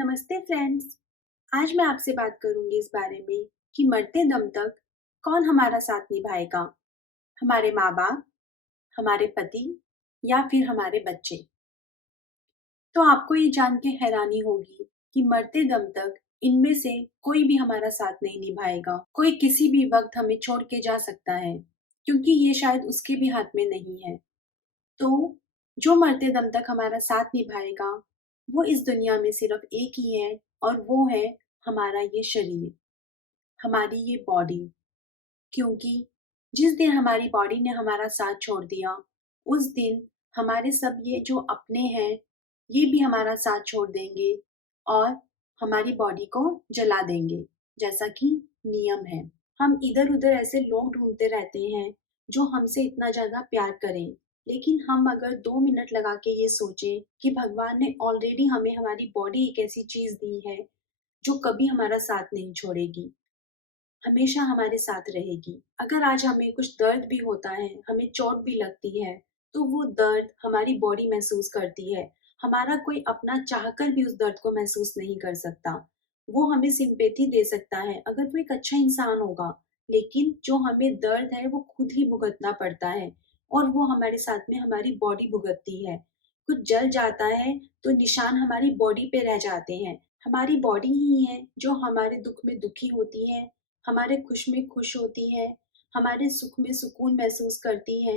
नमस्ते फ्रेंड्स। आज मैं आपसे बात करूंगी इस बारे में कि मरते दम तक कौन हमारा साथ निभाएगा। हमारे माँ बाप, हमारे पति या फिर हमारे बच्चे। तो आपको ये जान के हैरानी होगी कि मरते दम तक इनमें से कोई भी हमारा साथ नहीं निभाएगा। कोई किसी भी वक्त हमें छोड़ के जा सकता है, क्योंकि ये शायद उसके भी हाथ में नहीं है। तो जो मरते दम तक हमारा साथ निभाएगा, वो इस दुनिया में सिर्फ एक ही है, और वो है हमारा ये शरीर, हमारी ये बॉडी। क्योंकि जिस दिन हमारी बॉडी ने हमारा साथ छोड़ दिया, उस दिन हमारे सब ये जो अपने हैं, ये भी हमारा साथ छोड़ देंगे और हमारी बॉडी को जला देंगे, जैसा कि नियम है। हम इधर-उधर ऐसे लोग ढूँढते रहते हैं, जो हमसे इतना ज़्यादा प्यार करें। लेकिन हम अगर 2 मिनट लगा के ये सोचें कि भगवान ने ऑलरेडी हमें हमारी बॉडी एक ऐसी चीज़ दी है, जो कभी हमारा साथ नहीं छोड़ेगी। हमेशा हमारे साथ रहेगी। अगर आज हमें कुछ दर्द भी होता है, हमें चोट भी लगती है, तो वो दर्द हमारी बॉडी महसूस करती है। हमारा कोई अपना चाहकर भी उस दर्द को महसूस नहीं कर सकता। वो हमें सिम्पैथी दे सकता है अगर वो एक अच्छा इंसान होगा, लेकिन जो हमें दर्द है वो खुद ही भुगतना पड़ता है, और वो हमारे साथ में हमारी बॉडी भुगतती है। कुछ जल जाता है तो निशान हमारी बॉडी पे रह जाते हैं। हमारी बॉडी ही है जो हमारे दुःख में दुखी होती है, हमारे खुश में खुश होती है, हमारे सुख में सुकून महसूस करती है।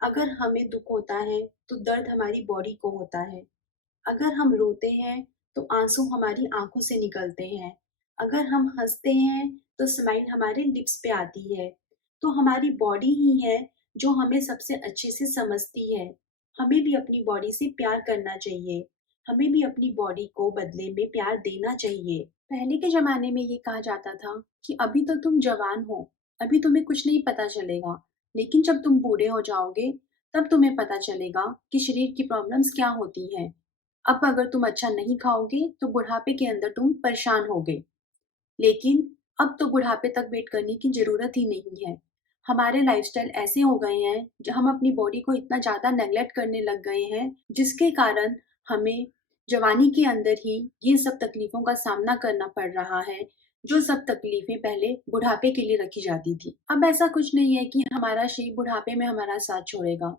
अगर हमें दुःख होता है, तो दर्द हमारी बॉडी को होता है। अगर हम रोते हैं, तो आँसू हमारी आँखों से निकलते हैं। अगर हम हँसते हैं, तो स्माइल हमारे लिप्स पे आती है। तो हमारी बॉडी ही है, जो हमें सबसे अच्छे से समझती है। हमें भी अपनी बॉडी से प्यार करना चाहिए। हमें भी अपनी बॉडी को बदले में प्यार देना चाहिए। पहले के ज़माने में ये कहा जाता था कि अभी तो तुम जवान हो, अभी तुम्हें कुछ नहीं पता चलेगा, लेकिन जब तुम बूढ़े हो जाओगे, तब तुम्हें पता चलेगा कि शरीर की प्रॉब्लम्स क्या होती हैं। अब अगर तुम अच्छा नहीं खाओगे, तो बुढ़ापे के अंदर तुम परेशान होगे। लेकिन अब तो बुढ़ापे तक वेट करने की ज़रूरत ही नहीं है। हमारे लाइफ़स्टाइल ऐसे हो गए हैं, हम अपनी बॉडी को इतना ज़्यादा नेग्लेक्ट करने लग गए हैं, जिसके कारण हमें जवानी के अंदर ही ये सब तकलीफ़ों का सामना करना पड़ रहा है, जो सब तकलीफ़ें पहले बुढ़ापे के लिए रखी जाती थी। अब ऐसा कुछ नहीं है कि हमारा शरीर बुढ़ापे में हमारा साथ छोड़ेगा।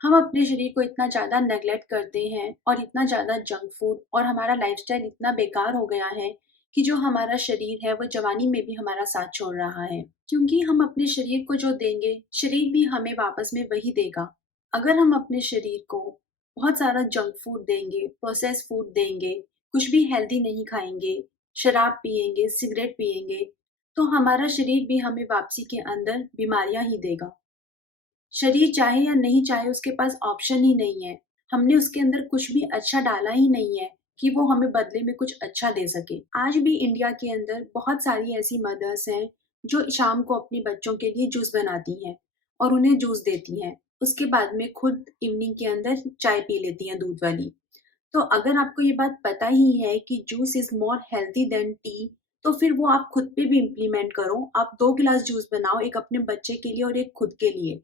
हम अपने शरीर को इतना ज़्यादा नेग्लेक्ट करते हैं, और इतना ज़्यादा जंक फूड और हमारा लाइफ़स्टाइल इतना बेकार हो गया है कि जो हमारा शरीर है वो जवानी में भी हमारा साथ छोड़ रहा है। क्योंकि हम अपने शरीर को जो देंगे, शरीर भी हमें वापस में वही देगा। अगर हम अपने शरीर को बहुत सारा जंक फूड देंगे, प्रोसेस्ड फूड देंगे, कुछ भी हेल्दी नहीं खाएँगे, शराब पिएँगे, सिगरेट पिएँगे, तो हमारा शरीर भी हमें वापसी के अंदर बीमारियाँ ही देगा। शरीर चाहे या नहीं चाहे, उसके पास ऑप्शन ही नहीं है। हमने उसके अंदर कुछ भी अच्छा डाला ही नहीं है कि वो हमें बदले में कुछ अच्छा दे सके। आज भी इंडिया के अंदर बहुत सारी ऐसी मदर्स हैं, जो शाम को अपने बच्चों के लिए जूस बनाती हैं और उन्हें जूस देती हैं। उसके बाद में खुद इवनिंग के अंदर चाय पी लेती हैं दूध वाली। तो अगर आपको ये बात पता ही है कि juice is more healthy than tea, तो फिर वो आप खुद पे भी इम्प्लीमेंट करो। आप 2 गिलास जूस बनाओ, एक अपने बच्चे के लिए और एक खुद के लिए।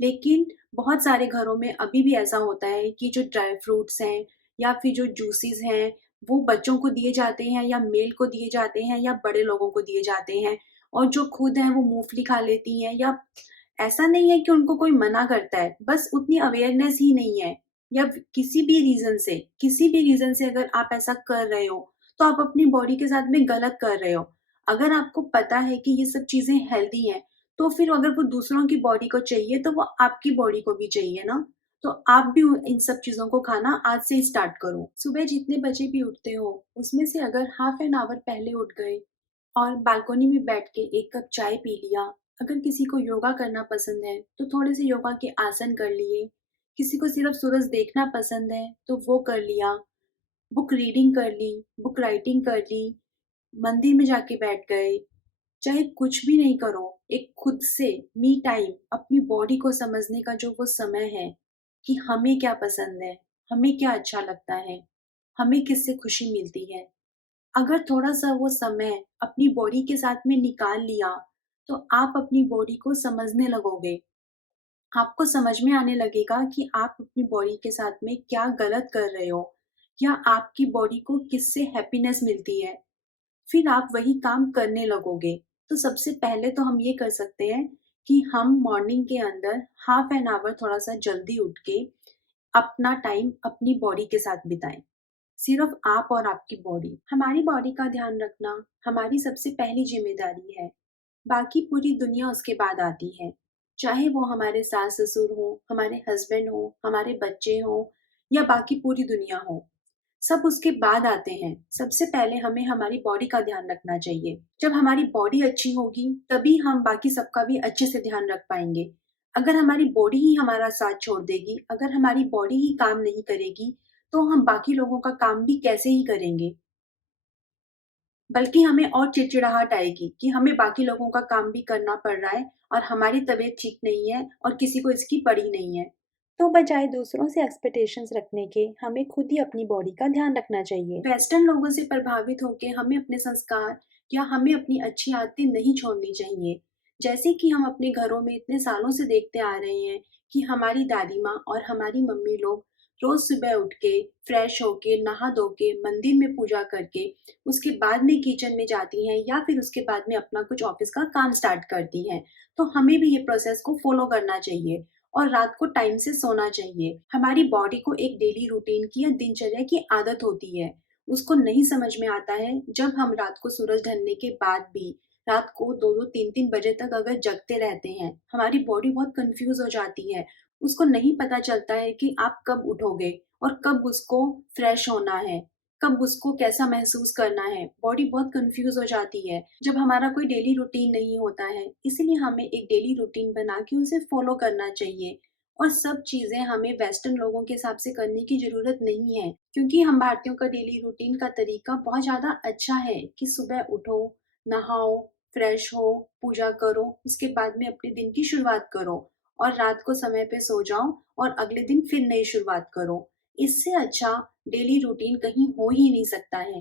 लेकिन बहुत सारे घरों में अभी भी ऐसा होता है कि जो ड्राई फ्रूट्स हैं या फिर जो जूसेस हैं, वो बच्चों को दिए जाते हैं या मेल को दिए जाते हैं या बड़े लोगों को दिए जाते हैं, और जो खुद हैं वो मूँगफली खा लेती हैं। या ऐसा नहीं है कि उनको कोई मना करता है, बस उतनी अवेयरनेस ही नहीं है, या किसी भी रीज़न से अगर आप ऐसा कर रहे हो, तो आप अपनी बॉडी के साथ में गलत कर रहे हो। अगर आपको पता है कि ये सब चीज़ें हेल्दी हैं, तो फिर अगर वो दूसरों की बॉडी को चाहिए, तो वो आपकी बॉडी को भी चाहिए ना। तो आप भी इन सब चीज़ों को खाना आज से ही स्टार्ट करो। सुबह जितने बजे भी उठते हो, उसमें से अगर हाफ एन आवर पहले उठ गए और बालकनी में बैठ के 1 कप चाय पी लिया। अगर किसी को योगा करना पसंद है, तो थोड़े से योगा के आसन कर लिए। किसी को सिर्फ सूरज देखना पसंद है, तो वो कर लिया। बुक रीडिंग कर ली, बुक राइटिंग कर ली, मंदिर में जाके बैठ गए। चाहे कुछ भी नहीं करो, एक खुद से मी टाइम, अपनी बॉडी को समझने का जो वो समय है कि हमें क्या पसंद है, हमें क्या अच्छा लगता है, हमें किससे खुशी मिलती है। अगर थोड़ा-सा वो समय अपनी बॉडी के साथ में निकाल लिया, तो आप अपनी बॉडी को समझने लगोगे। आपको समझ में आने लगेगा कि आप अपनी बॉडी के साथ में क्या गलत कर रहे हो, या आपकी बॉडी को किससे हैप्पीनेस मिलती है, फिर आप वही काम करने लगोगे। तो सबसे पहले तो हम ये कर सकते हैं कि हम मॉर्निंग के अंदर हाफ एन आवर थोड़ा-सा जल्दी उठ के अपना टाइम अपनी बॉडी के साथ बिताएँ। सिर्फ़ आप और आपकी बॉडी। हमारी बॉडी का ध्यान रखना हमारी सबसे पहली ज़िम्मेदारी है। बाकी पूरी दुनिया उसके बाद आती है। चाहे वो हमारे सास-ससुर हों, हमारे हस्बैंड हों, हमारे बच्चे हों या बाकी पूरी दुनिया हो। सब उसके बाद आते हैं। सबसे पहले हमें हमारी बॉडी का ध्यान रखना चाहिए। जब हमारी बॉडी अच्छी होगी, तभी हम बाकी सबका भी अच्छे से ध्यान रख पाएँगे। अगर हमारी बॉडी ही हमारा साथ छोड़ देगी, अगर हमारी बॉडी ही काम नहीं करेगी, तो हम बाकी लोगों का काम भी कैसे ही करेंगे? बल्कि हमें और चिड़चिड़ाहट आएगी कि हमें बाकी लोगों का काम भी करना पड़ रहा है और हमारी तबीयत ठीक नहीं है और किसी को इसकी पड़ी नहीं है। तो बजाय दूसरों से एक्सपेक्टेशंस रखने के, हमें खुद ही अपनी बॉडी का ध्यान रखना चाहिए। वेस्टर्न लोगों से प्रभावित होके हमें अपने संस्कार या हमें अपनी अच्छी आदतें नहीं छोड़नी चाहिए। जैसे कि हम अपने घरों में इतने सालों से देखते आ रहे हैं कि हमारी दादी माँ और हमारी मम्मी लोग रोज सुबह उठ के, फ्रेश होके, नहा धो के, मंदिर में पूजा करके उसके बाद में किचन में जाती हैं या फिर उसके बाद में अपना कुछ ऑफिस का काम स्टार्ट करती हैं। तो हमें भी ये प्रोसेस को फॉलो करना चाहिए और रात को टाइम से सोना चाहिए। हमारी बॉडी को एक डेली रूटीन की या दिनचर्या की आदत होती है। उसको नहीं समझ में आता है जब हम रात को सूरज ढलने के बाद भी रात को 2-2 3-3 बजे तक अगर जगते रहते हैं, हमारी बॉडी बहुत कन्फ्यूज़ हो जाती है। उसको नहीं पता चलता है कि आप कब उठोगे और कब उसको फ्रेश होना है। कब उसको कैसा महसूस करना है, बॉडी बहुत कंफ्यूज हो जाती है जब हमारा कोई डेली रूटीन नहीं होता है। इसलिए हमें एक डेली रूटीन बना के उसे फॉलो करना चाहिए और सब चीजें हमें वेस्टर्न लोगों के हिसाब से करने की जरूरत नहीं है, क्योंकि हम भारतीयों का डेली रूटीन का तरीका बहुत ज्यादा अच्छा है कि सुबह उठो, नहाओ, फ्रेश हो, पूजा करो, उसके बाद में अपने दिन की शुरुआत करो और रात को समय पे सो जाओ और अगले दिन फिर नई शुरुआत करो। इससे अच्छा डेली रूटीन कहीं हो ही नहीं सकता है।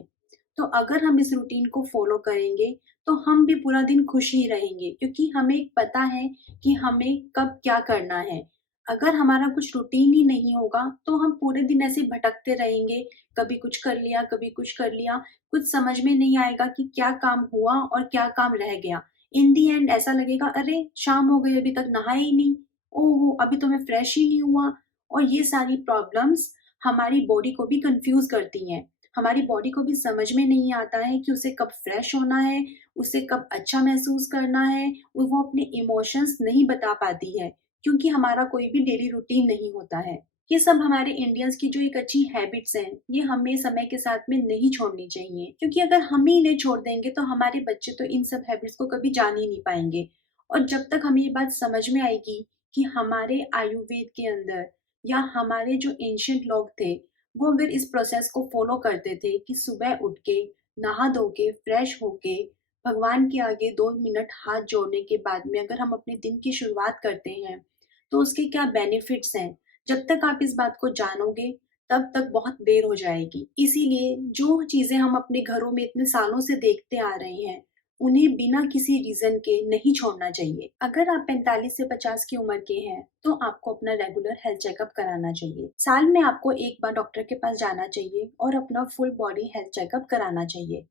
तो अगर हम इस रूटीन को फ़ॉलो करेंगे, तो हम भी पूरा दिन खुश ही रहेंगे, क्योंकि हमें पता है कि हमें कब क्या करना है। अगर हमारा कुछ रूटीन ही नहीं होगा, तो हम पूरे दिन ऐसे भटकते रहेंगे, कभी कुछ कर लिया, कभी कुछ कर लिया, कुछ समझ में नहीं आएगा कि क्या काम हुआ और क्या काम रह गया। इन द एंड ऐसा लगेगा, अरे! शाम हो गई अभी तक नहाया ही नहीं, ओहो! अभी तो मैं फ्रेश ही नहीं हुआ। और ये सारी प्रॉब्लम्स हमारी बॉडी को भी कंफ्यूज करती हैं। हमारी बॉडी को भी समझ में नहीं आता है कि उसे कब फ्रेश होना है, उसे कब अच्छा महसूस करना है, और वो अपने इमोशंस नहीं बता पाती है, क्योंकि हमारा कोई भी डेली रूटीन नहीं होता है। ये सब हमारे इंडियंस की जो एक अच्छी हैबिट्स हैं, ये हमें समय के साथ में नहीं छोड़नी चाहिए, क्योंकि अगर हम ही इन्हें छोड़ देंगे तो हमारे बच्चे तो इन सब हैबिट्स को कभी जान ही नहीं पाएंगे। और जब तक हमें ये बात समझ में आएगी कि हमारे आयुर्वेद के अंदर या हमारे जो एंशिएंट लोग थे, वो अगर इस प्रोसेस को फॉलो करते थे कि सुबह उठ के, नहा धो के, फ्रेश होके, भगवान के आगे 2 मिनट हाथ जोड़ने के बाद में अगर हम अपने दिन की शुरुआत करते हैं, तो उसके क्या बेनिफिट्स हैं। जब तक आप इस बात को जानोगे, तब तक बहुत देर हो जाएगी। इसीलिए जो चीज़ें हम अपने घरों में इतने सालों से देखते आ रहे हैं, उन्हें बिना किसी रीज़न के नहीं छोड़ना चाहिए। अगर आप 45 से 50 की उम्र के हैं, तो आपको अपना रेगुलर हेल्थ चेकअप कराना चाहिए। साल में आपको 1 बार डॉक्टर के पास जाना चाहिए और अपना फुल बॉडी हेल्थ चेकअप कराना चाहिए।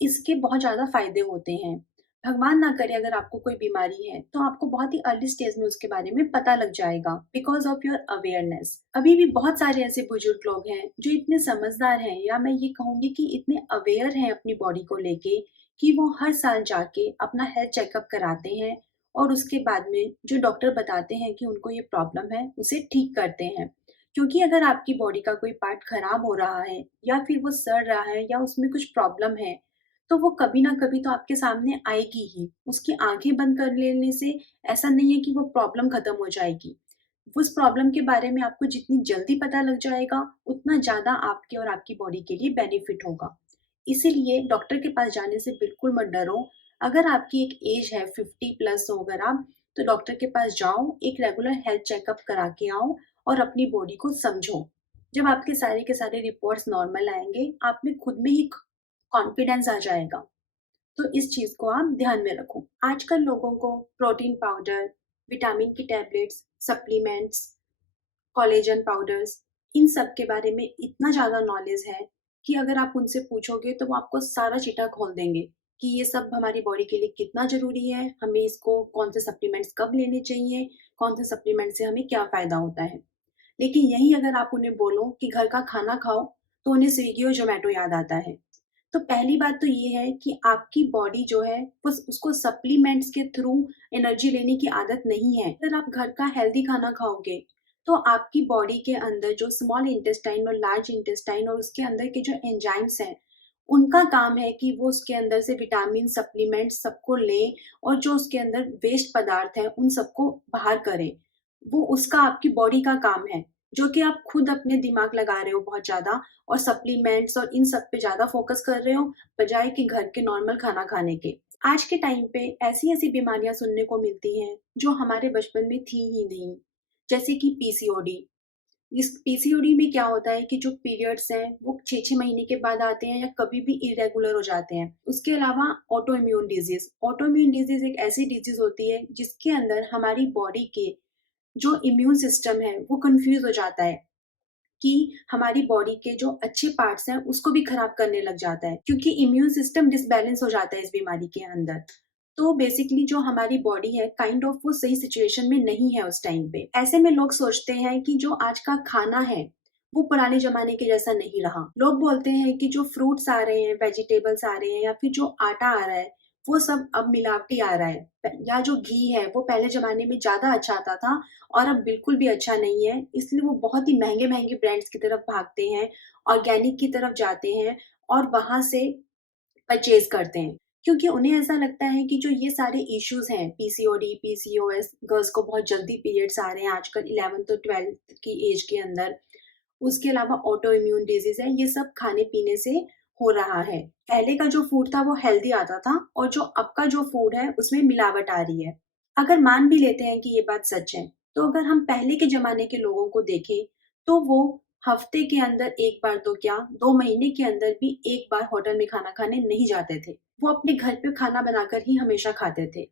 इसके बहुत ज़्यादा फ़ायदे होते हैं। भगवान ना करे अगर आपको कोई बीमारी है, तो आपको बहुत ही अर्ली स्टेज में उसके बारे में पता लग जाएगा, बिकॉज़ ऑफ योर अवेयरनेस। अभी भी बहुत सारे ऐसे बुजुर्ग लोग हैं, जो इतने समझदार हैं, या मैं ये कहूँगी कि इतने अवेयर हैं अपनी बॉडी को लेके, कि वो हर साल जाके अपना हेल्थ चेकअप कराते हैं और उसके बाद में जो डॉक्टर बताते हैं कि उनको ये प्रॉब्लम है, उसे ठीक करते हैं। क्योंकि अगर आपकी बॉडी का कोई पार्ट खराब हो रहा है या फिर वो सड़ रहा है या उसमें कुछ प्रॉब्लम है, तो वो कभी ना कभी तो आपके सामने आएगी ही। उसकी आँखें बंद कर लेने से ऐसा नहीं है कि वो प्रॉब्लम खत्म हो जाएगी। उस प्रॉब्लम के बारे में आपको जितनी जल्दी पता लग जाएगा, उतना ज़्यादा आपके और आपकी बॉडी के लिए बेनिफिट होगा। इसीलिए डॉक्टर के पास जाने से बिल्कुल मत डरो। अगर आपकी एक एज है 50 प्लस हो अगर आप, तो डॉक्टर के पास जाओ, एक रेगुलर हेल्थ चेकअप करा के आओ और अपनी बॉडी को समझो। जब आपके सारे के सारे रिपोर्ट्स नॉर्मल आएँगे, आप में खुद में ही कॉन्फिडेंस आ जाएगा। तो इस चीज़ को आप ध्यान में रखो। आजकल लोगों को प्रोटीन पाउडर, विटामिन की टैबलेट्स, सप्लीमेंट्स, कोलेजन पाउडर्स, इन सब के बारे में इतना ज़्यादा नॉलेज है कि अगर आप उनसे पूछोगे तो वो आपको सारा चिट्ठा खोल देंगे कि ये सब हमारी बॉडी के लिए कितना ज़रूरी है, हमें इसको कौन से सप्लीमेंट्स कब लेने चाहिए, कौन से सप्लीमेंट से हमें क्या फ़ायदा होता है। लेकिन यही अगर आप उन्हें बोलो कि घर का खाना खाओ, तो उन्हें स्विगी और ज़ोमैटो याद आता है। तो पहली बात तो ये है कि आपकी बॉडी जो है बस उसको सप्लीमेंट्स के थ्रू एनर्जी लेने की आदत नहीं है। अगर आप घर का हेल्दी खाना खाओगे, तो आपकी बॉडी के अंदर जो स्मॉल इंटेस्टाइन और लार्ज इंटेस्टाइन और उसके अंदर के जो एंजाइम्स हैं, उनका काम है कि वो उसके अंदर से विटामिन सप्लीमेंट्स सबको लें और जो उसके अंदर वेस्ट पदार्थ है, उन सबको बाहर करें। वो उसका आपकी बॉडी का काम है, जो कि आप खुद अपने दिमाग लगा रहे हो बहुत ज़्यादा और सप्लीमेंट्स और इन सब पे ज़्यादा फोकस कर रहे हो, बजाय कि घर के नॉर्मल खाना खाने के। आज के टाइम पे ऐसी-ऐसी बीमारियाँ सुनने को मिलती हैं, जो हमारे बचपन में थी ही नहीं। जैसे कि पीसीओडी। इस पीसीओडी में क्या होता है कि जो पीरियड्स हैं, वो 6-6 महीने के बाद आते हैं या कभी भी इर्रेगुलर हो जाते हैं। उसके अलावा auto immune disease. Auto immune disease एक ऐसी डिजीज़ होती है, जिसके अंदर हमारी बॉडी के जो इम्यून सिस्टम है, वो कन्फ्यूज़ हो जाता है कि हमारी बॉडी के जो अच्छे पार्ट्स हैं, उसको भी खराब करने लग जाता है, क्योंकि इम्यून सिस्टम डिसबैलेंस हो जाता है इस बीमारी के अंदर। तो बेसिकली जो हमारी बॉडी है काइंड ऑफ वो सही सिचुएशन में नहीं है उस टाइम पे। ऐसे में लोग सोचते हैं कि जो आज का खाना है, वो पुराने ज़माने के जैसा नहीं रहा। लोग बोलते हैं कि जो फ्रूट्स आ रहे हैं, वेजिटेबल्स आ रहे हैं या फिर जो आटा आ रहा है, वो सब अब मिलावटी आ रहा है। या जो घी है, वो पहले ज़माने में ज़्यादा अच्छा आता था और अब बिल्कुल भी अच्छा नहीं है, इसलिए वो बहुत ही महँगे-महँगे ब्रांड्स की तरफ भागते हैं, ऑर्गेनिक की तरफ जाते हैं और वहाँ से परचेज़ करते हैं। क्योंकि उन्हें ऐसा लगता है कि जो ये सारे इश्यूज़ हैं, पीसीओडी, पीसीओएस, गर्ल्स को बहुत जल्दी पीरियड्स आ रहे हैं आजकल 11th और 12th की एज के अंदर। उसके अलावा ऑटो इम्यून डिजीज़ है, ये सब खाने-पीने से हो रहा है। पहले का जो फूड था वो हेल्दी आता था और जो अब का जो फूड है उसमें मिलावट आ रही है। अगर मान भी लेते हैं कि ये बात सच है, तो अगर हम पहले के ज़माने के लोगों को देखें, तो वो हफ्ते के अंदर 1 बार तो क्या 2 महीने के अंदर भी 1 बार होटल में खाना खाने नहीं जाते थे। वो अपने घर पे खाना बनाकर ही हमेशा खाते थे,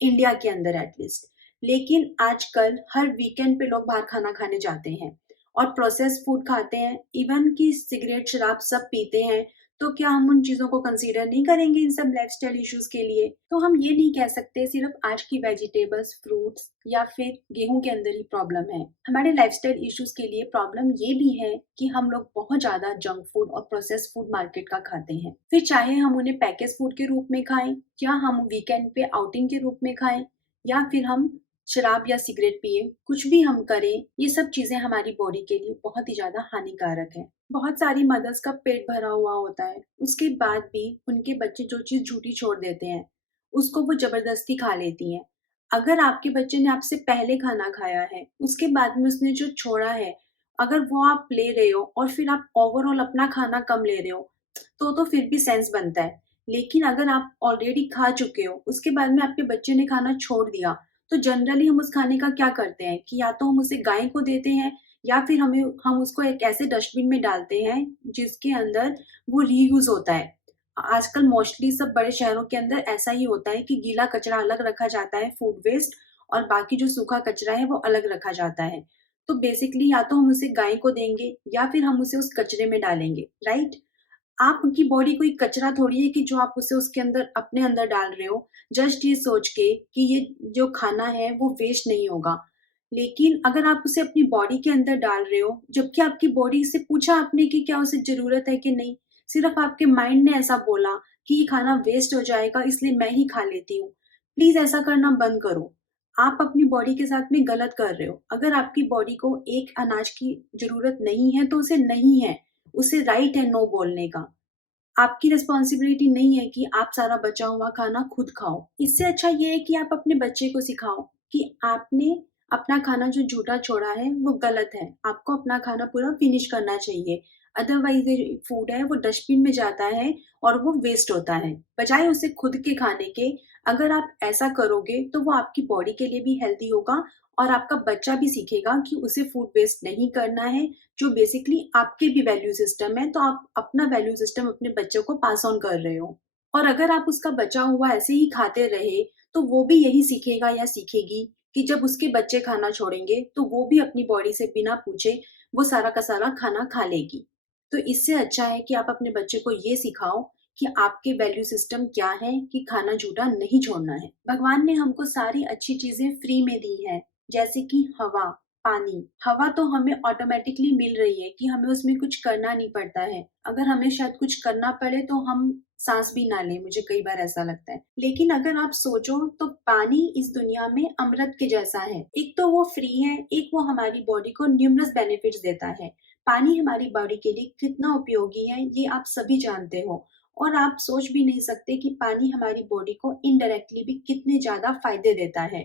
इंडिया के अंदर एट लीस्ट। लेकिन आजकल हर वीकेंड पे लोग बाहर खाना खाने जाते हैं और प्रोसेस्ड फूड खाते हैं, इवन कि सिगरेट, शराब सब पीते हैं। तो क्या हम उन चीज़ों को कंसीडर नहीं करेंगे इन सब लाइफ़स्टाइल इश्यूज़ के लिए? तो हम ये नहीं कह सकते सिर्फ़ आज की वेजिटेबल्स, फ्रूट्स या फिर गेहूँ के अंदर ही प्रॉब्लम है। हमारे लाइफ़स्टाइल इश्यूज़ के लिए प्रॉब्लम ये भी है कि हम लोग बहुत ज़्यादा जंक फूड और प्रोसेस्ड फूड मार्केट का खाते हैं। फिर चाहे हम उन्हें पैकेज फूड के रूप में खाएँ या हम वीकेंड पे आउटिंग के रूप में खाएँ या फिर हम शराब या सिगरेट पिएँ, कुछ भी हम करें, ये सब चीज़ें हमारी बॉडी के लिए बहुत ही ज़्यादा हानिकारक हैं। बहुत सारी मदर्स का पेट भरा हुआ होता है, उसके बाद भी उनके बच्चे जो चीज़ झूठी छोड़ देते हैं, उसको वो ज़बरदस्ती खा लेती हैं। अगर आपके बच्चे ने आपसे पहले खाना खाया है, उसके बाद में उसने जो छोड़ा है, अगर वो आप ले रहे हो और फिर आप ओवरऑल अपना खाना कम ले रहे हो, तो फिर भी सेंस बनता है। लेकिन अगर आप ऑलरेडी खा चुके हो, उसके बाद में आपके बच्चे ने खाना छोड़ दिया, तो जनरली हम उस खाने का क्या करते हैं कि या तो हम उसे गाय को देते हैं या फिर हम उसको एक ऐसे डस्टबिन में डालते हैं जिसके अंदर वो रीयूज़ होता है। आजकल मोस्टली सब बड़े शहरों के अंदर ऐसा ही होता है कि गीला कचरा अलग रखा जाता है, फूड वेस्ट, और बाकी जो सूखा कचरा है वो अलग रखा जाता है। तो बेसिकली या तो हम उसे गाय को देंगे या फिर हम उसे उस कचरे में डालेंगे, राइट? आपकी बॉडी कोई कचरा थोड़ी है कि जो आप उसे उसके अंदर अपने अंदर डाल रहे हो, जस्ट ये सोच के कि ये जो खाना है वो वेस्ट नहीं होगा। लेकिन अगर आप उसे अपनी बॉडी के अंदर डाल रहे हो, जबकि आपकी बॉडी से पूछा आपने कि क्या उसे ज़रूरत है कि नहीं, सिर्फ़ आपके माइंड ने ऐसा बोला कि ये खाना वेस्ट हो जाएगा इसलिए मैं ही खा लेती हूँ। प्लीज़ ऐसा करना बंद करो। आप अपनी बॉडी के साथ में गलत कर रहे हो। अगर आपकी बॉडी को एक अनाज की ज़रूरत नहीं है तो उसे नहीं है। उसे राइट है नो बोलने का। आपकी रिस्पॉन्सिबिलिटी नहीं है कि आप सारा बचा हुआ खाना खुद खाओ। इससे अच्छा ये है कि आप अपने बच्चे को सिखाओ कि आपने अपना खाना जो झूठा छोड़ा है वो गलत है। आपको अपना खाना पूरा फिनिश करना चाहिए। अदरवाइज़ ये जो फूड है वो डस्टबिन में जाता है और वो वेस्ट होता है। बजाय उसे खुद के खाने के, अगर आप ऐसा करोगे तो वो आपकी बॉडी के लिए भी हेल्दी होगा और आपका बच्चा भी सीखेगा कि उसे फूड वेस्ट नहीं करना है, जो बेसिकली आपके भी वैल्यू सिस्टम है, तो आप अपना वैल्यू सिस्टम अपने बच्चों को पास ऑन कर रहे हो। और अगर आप उसका बचा हुआ ऐसे ही खाते रहे, तो वो भी यही सीखेगा या सीखेगी कि जब उसके बच्चे खाना छोड़ेंगे, तो वो भी अपनी बॉडी से बिना पूछे वो सारा का सारा खाना खा लेगी। तो इससे अच्छा है कि आप अपने बच्चे को ये सिखाओ कि आपके वैल्यू सिस्टम क्या है कि खाना झूठा नहीं छोड़ना है। भगवान ने हमको सारी अच्छी चीजें फ्री में दी है, जैसे कि हवा, पानी। हवा तो हमें ऑटोमेटिकली मिल रही है कि हमें उसमें कुछ करना नहीं पड़ता है। अगर हमें शायद कुछ करना पड़े तो हम सांस भी ना लें, मुझे कई बार ऐसा लगता है। लेकिन अगर आप सोचो तो पानी इस दुनिया में अमृत के जैसा है। एक तो वो फ्री है, एक वो हमारी बॉडी को न्यूमरस बेनिफिट्स देता है। पानी हमारी बॉडी के लिए कितना उपयोगी है ये आप सभी जानते हो, और आप सोच भी नहीं सकते कि पानी हमारी बॉडी को इनडायरेक्टली भी कितने ज्यादा फायदे देता है।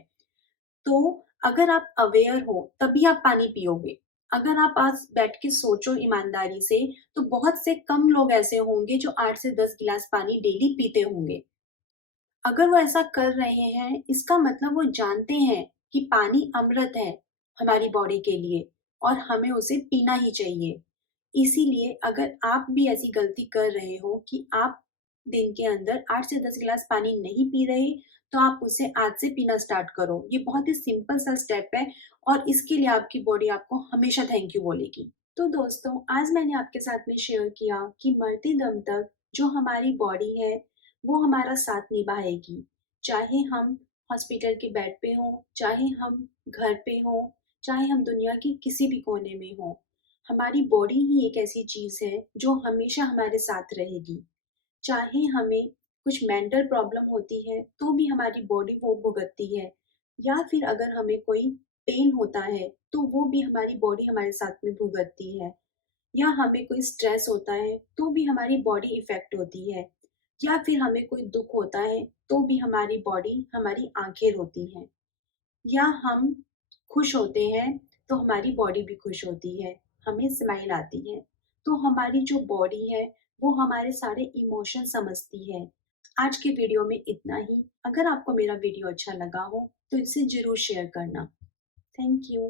तो अगर आप अवेयर हो तभी आप पानी पियोगे। अगर आप आज बैठ के सोचो ईमानदारी से, तो बहुत से कम लोग ऐसे होंगे जो 8 से 10 गिलास पानी डेली पीते होंगे। अगर वो ऐसा कर रहे हैं, इसका मतलब वो जानते हैं कि पानी अमृत है हमारी बॉडी के लिए और हमें उसे पीना ही चाहिए। इसीलिए अगर आप भी ऐसी गलती कर रहे हो कि आप दिन के अंदर 8 से 10 गिलास पानी नहीं पी रहे, तो आप उसे आज से पीना स्टार्ट करो। ये बहुत ही सिंपल सा स्टेप है और इसके लिए आपकी बॉडी आपको हमेशा थैंक यू बोलेगी। तो दोस्तों, आज मैंने आपके साथ में शेयर किया कि मरते दम तक जो हमारी बॉडी है, वो हमारा साथ निभाएगी। चाहे हम हॉस्पिटल के बेड पे हों, चाहे हम घर पे हों, चाहे हम दुनिया के किसी भी कोने में हों, हमारी बॉडी ही एक ऐसी चीज़ है जो हमेशा हमारे साथ रहेगी। चाहे हमें कुछ मेंटल प्रॉब्लम होती है, तो भी हमारी बॉडी वो भुगतती है, या फिर अगर हमें कोई पेन होता है, तो वो भी हमारी बॉडी हमारे साथ में भुगतती है। या हमें कोई स्ट्रेस होता है तो भी हमारी बॉडी इफेक्ट होती है, या फिर हमें कोई दुख होता है तो भी हमारी बॉडी, हमारी आंखें रोती हैं, या हम खुश होते हैं तो हमारी बॉडी भी खुश होती है, हमें स्माइल आती है। तो हमारी जो बॉडी है वो हमारे सारे इमोशन समझती है। आज के वीडियो में इतना ही। अगर आपको मेरा वीडियो अच्छा लगा हो तो इसे जरूर शेयर करना। Thank you.